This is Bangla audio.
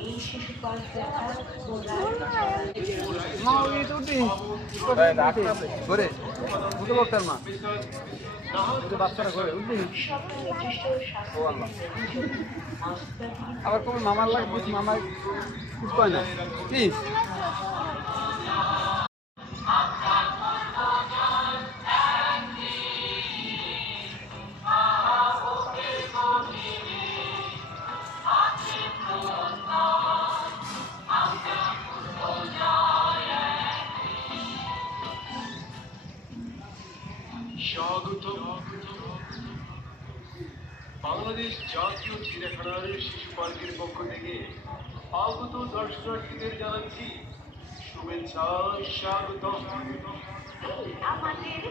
এই শিশু মা ওই তো উঠি করে বুঝতে পারতাম না? আবার কোনো মামার লাগবে মামার কি? স্বাগত বাংলাদেশ জাতীয় চিড়িয়াখানার শিশু পার্কের পক্ষ থেকে আগত দর্শনার্থীদের জানাচ্ছি শুভেচ্ছা স্বাগত আমাদের